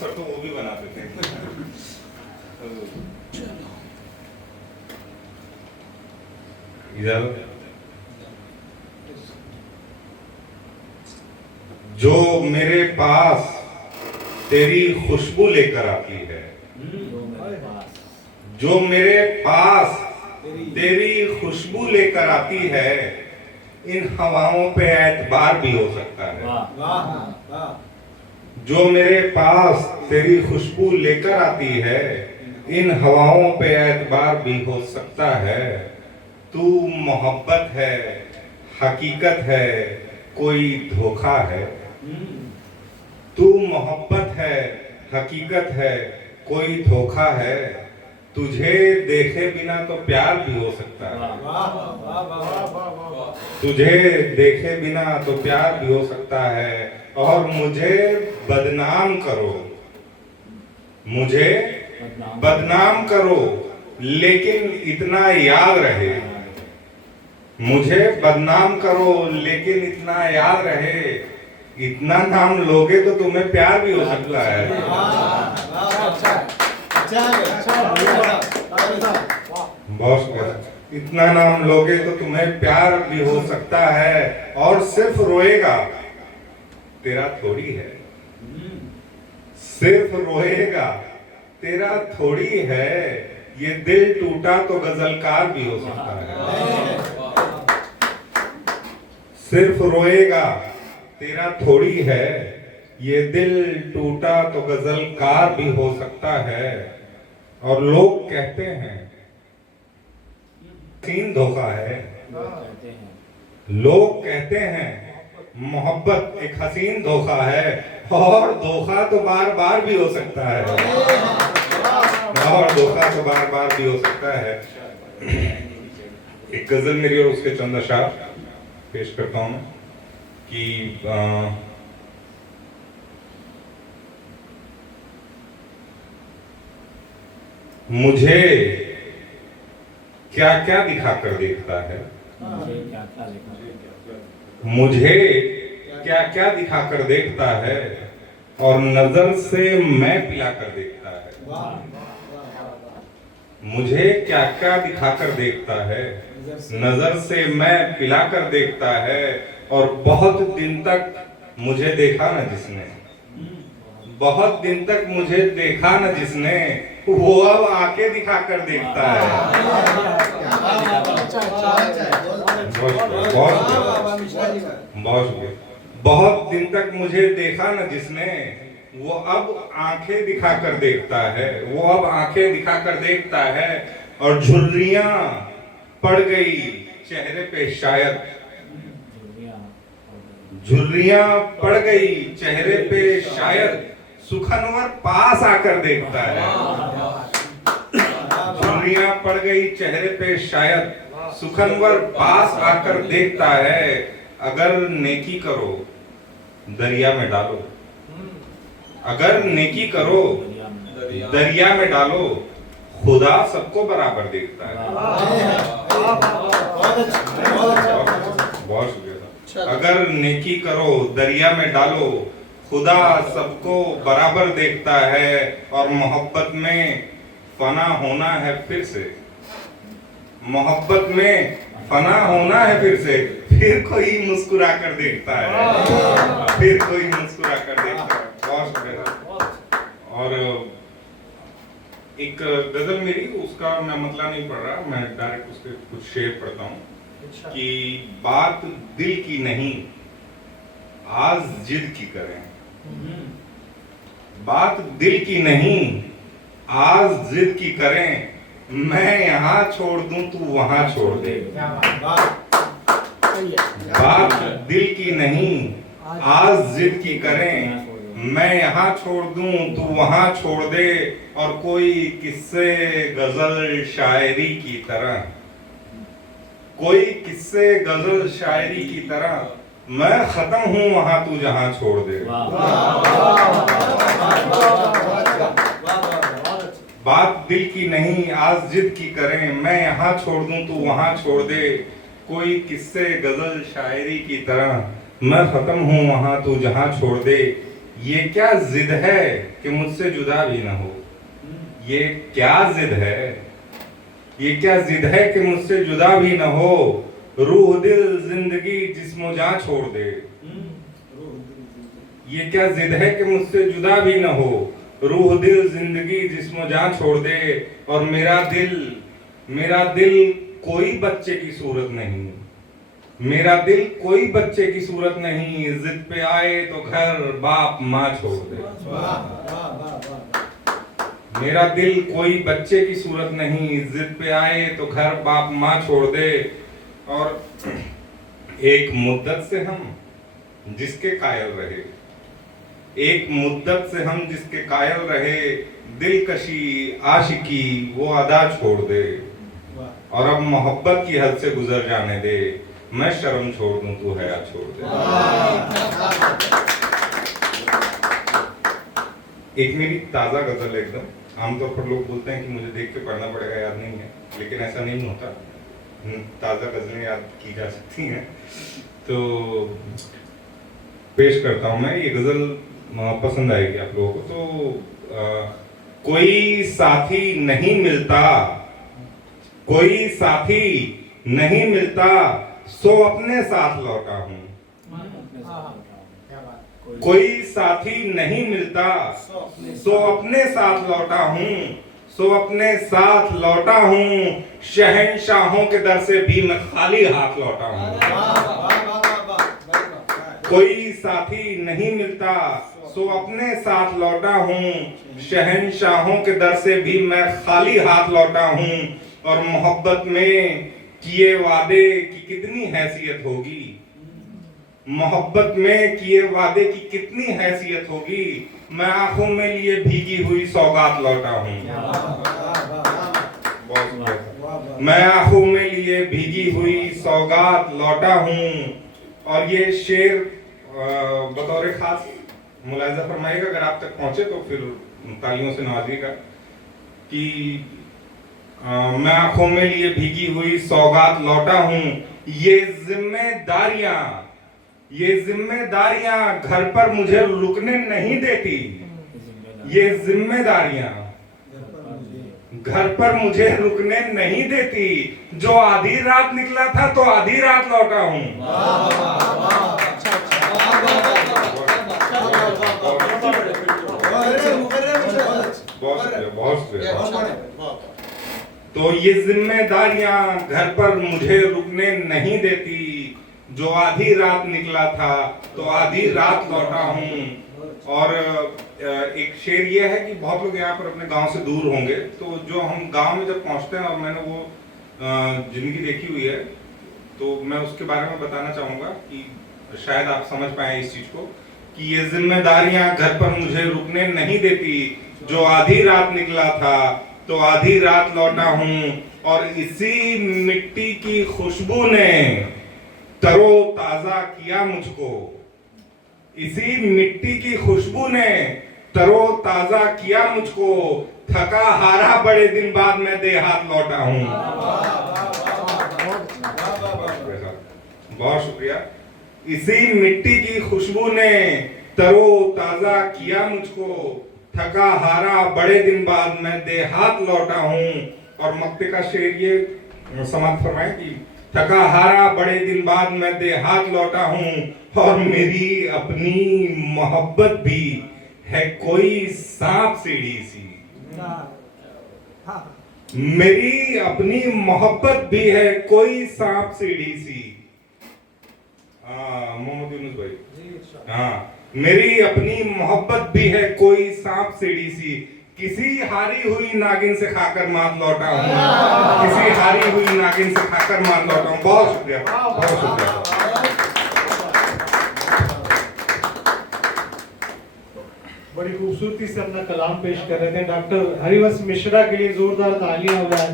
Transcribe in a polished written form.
Sir तो वो भी बनाते थे। इधर जो मेरे पास तेरी खुशबू लेकर आती है, जो मेरे पास तेरी खुशबू लेकर आती है, इन हवाओं पे एतबार भी हो सकता है। जो मेरे पास तेरी खुशबू लेकर आती है, इन हवाओं पे एतबार भी हो सकता है। तू मोहब्बत है, हकीकत है, कोई धोखा है। तू मोहब्बत है, हकीकत है, कोई धोखा है। तुझे देखे बिना तो प्यार भी हो सकता है। तुझे देखे बिना तो प्यार भी हो सकता है। और मुझे बदनाम करो, मुझे बदनाम करो, लेकिन इतना याद रहे। मुझे बदनाम करो, लेकिन इतना याद रहे, इतना नाम लोगे तो तुम्हें प्यार भी हो सकता है। बहुत इतना नाम लोगे तो तुम्हें प्यार भी हो सकता है। और सिर्फ रोएगा तेरा थोड़ी है, सिर्फ रोएगा तेरा थोड़ी है। ये दिल टूटा तो गजलकार भी हो सकता है। सिर्फ रोएगा तेरा थोड़ी है, ये दिल टूटा तो गजलकार भी हो सकता है। और लोग कहते हैं हसीन धोखा है। लोग कहते हैं मोहब्बत एक हसीन धोखा है। और धोखा तो बार बार भी हो सकता है। और धोखा तो बार बार भी हो सकता है। एक गजल मेरी और उसके चंद अशार पेश करता हूं कि मुझे क्या क्या दिखाकर देखता है, मुझे क्या क्या दिखाकर देखता है, और नजर से मैं पिलाकर देखता है। मुझे क्या क्या दिखाकर देखता है, नजर से मैं पिलाकर देखता है। और बहुत दिन तक मुझे देखा न जिसने, बहुत दिन तक मुझे देखा न जिसने, वो अब आंखें दिखाकर देखता है। बहुत दिन तक मुझे देखा न जिसने, वो अब आंखें दिखाकर देखता है। वो अब आंखें दिखाकर देखता है। और झुर्रियां पड़ गई चेहरे पे शायद, झुर्रियां पड़ गई चेहरे पे शायद, सुखनवर पास आकर देखता है। झुर्रियां पड़ गई चेहरे पे शायद, सुखनवर पास आकर देखता है। अगर नेकी करो दरिया में डालो, अगर नेकी करो दरिया में डालो, खुदा सबको बराबर देखता है। बहुत शुक्रिया। अगर नेकी करो दरिया में डालो, खुदा सबको बराबर देखता है। और मोहब्बत में फना होना है फिर से, मोहब्बत में फना होना है फिर से, फिर कोई मुस्कुरा कर देखता है, फिर कोई मुस्कुरा कर देखता है। बहुत शुक्रिया। और एक गजल मेरी, उसका मैं मतलब नहीं पढ़ रहा, मैं डायरेक्ट उसके कुछ शेर पढ़ता हूँ कि बात दिल की नहीं आज जिद की करें, बात दिल की नहीं आज जिद की करें, मैं यहाँ छोड़ दूं तू वहां छोड़ दे। बात दिल की नहीं आज जिद की करें, मैं यहाँ छोड़ दूं तू वहां छोड़ दे। और कोई किस्से गजल शायरी की तरह, कोई किस्से गजल शायरी की तरह, मैं खत्म हूं वहां तू जहां छोड़ दे। बात दिल की नहीं आज जिद की करें, मैं यहाँ छोड़ दूं तू वहां छोड़ दे। कोई किस्से गजल शायरी की तरह, मैं खत्म हूं वहां तू जहां छोड़ दे। ये क्या जिद है कि मुझसे जुदा भी ना हो। ये क्या जिद है, ये क्या जिद है कि मुझसे जुदा भी ना हो। रूह दिल जिंदगी जिस्म जान छोड़ दे। ये क्या जिद है कि मुझसे जुदा भी ना हो। रूह दिल जिंदगी जिस्म जान छोड़ दे। और मेरा दिल कोई बच्चे की सूरत नहीं। मेरा दिल कोई बच्चे की सूरत नहीं। जिद पे आए तो घर बाप माँ छोड़ दे। मेरा दिल कोई बच्चे की सूरत नहीं। जिद पे आए तो घर बाप माँ छोड़ दे। और एक मुद्दत से हम जिसके कायल रहे, एक मुद्दत से हम जिसके कायल रहे, दिलकशी आशिकी वो अदा छोड़ दे। और अब मोहब्बत की हद से गुजर जाने दे। मैं शर्म छोड़ दूं तू हया छोड़ दे। एक मेरी ताजा गजल एकदम, आमतौर पर लोग बोलते हैं कि मुझे देख के पढ़ना पड़ेगा, याद नहीं है, लेकिन ऐसा नहीं होता। ताजा गजलें याद की जा सकती हैं। तो पेश करता हूं मैं। ये गजल पसंद आएगी आप लोगों को। तो कोई साथी नहीं मिलता, कोई साथी नहीं मिलता, सो अपने साथ लौटा हूं। कोई साथी नहीं मिलता, सो अपने साथ लौटा हूं। सो अपने साथ लौटा हूं। शहंशाहों के दर से भी मैं खाली हाथ लौटा हूं। कोई साथी नहीं मिलता, सो अपने साथ लौटा हूं। शहंशाहों के दर से भी मैं खाली हाथ लौटा हूं। और मोहब्बत में किए वादे की कितनी हैसियत होगी। मोहब्बत में किए वादे की कितनी हैसियत होगी। मैं आंखों में लिए भीगी हुई सौगात लौटा हूं। मैं आंखों में लिए भीगी हुई सौगात लौटा हूं। और ये शेर बतौर खास मुलाहिजा फरमाइएगा, अगर आप तक पहुंचे तो फिर तालियों से नवाजिएगा कि मैं आंखों में लिए भीगी हुई सौगात लौटा हूं। ये जिम्मेदारियां घर पर मुझे रुकने नहीं देती। ये जिम्मेदारियां घर पर मुझे रुकने नहीं देती। जो आधी रात निकला था तो आधी रात लौटा हूं। बहुत। तो ये जिम्मेदारियां घर पर मुझे रुकने नहीं देती। जो आधी रात निकला था तो आधी रात लौटा हूं। और एक शेर ये है कि बहुत लोग यहाँ पर अपने गांव से दूर होंगे, तो जो हम गांव में जब पहुंचते हैं, और मैंने वो जिंदगी देखी हुई है, तो मैं उसके बारे में बताना चाहूंगा कि शायद आप समझ पाए इस चीज को कि ये जिम्मेदारियां घर पर मुझे रुकने नहीं देती। जो आधी रात निकला था तो आधी रात लौटा हूं। और इसी मिट्टी की खुशबू ने तरो ताजा किया मुझको। इसी मिट्टी की खुशबू ने तरो ताजा किया मुझको। थका हारा बड़े दिन बाद मैं देहात लौटा हूं। बहुत शुक्रिया। इसी मिट्टी की खुशबू ने तरो ताजा किया मुझको। थका हारा बड़े दिन बाद मैं देहात लौटा हूं। और मक्ते का शेर ये समाप्त फरमाए कि थका हारा बड़े दिन बाद मैं देहात लौटा हूं। और मेरी अपनी मोहब्बत भी है कोई सांप सीढ़ी सी। मेरी अपनी मोहब्बत भी है कोई सांप सीढ़ी सी। मोहम्मद यूनुस भाई, हाँ, मेरी अपनी मोहब्बत भी है कोई सांप सीढ़ी सी। किसी हारी हुई नागिन से खाकर मात लौटा हूँ। किसी हारी हुई नागिन से खाकर मात लौटा हूँ। बहुत शुक्रिया, बहुत शुक्रिया। बड़ी खूबसूरती से अपना कलाम पेश कर रहे थे। डॉक्टर हरिवंश मिश्रा के लिए जोरदार तालियां हो जाए।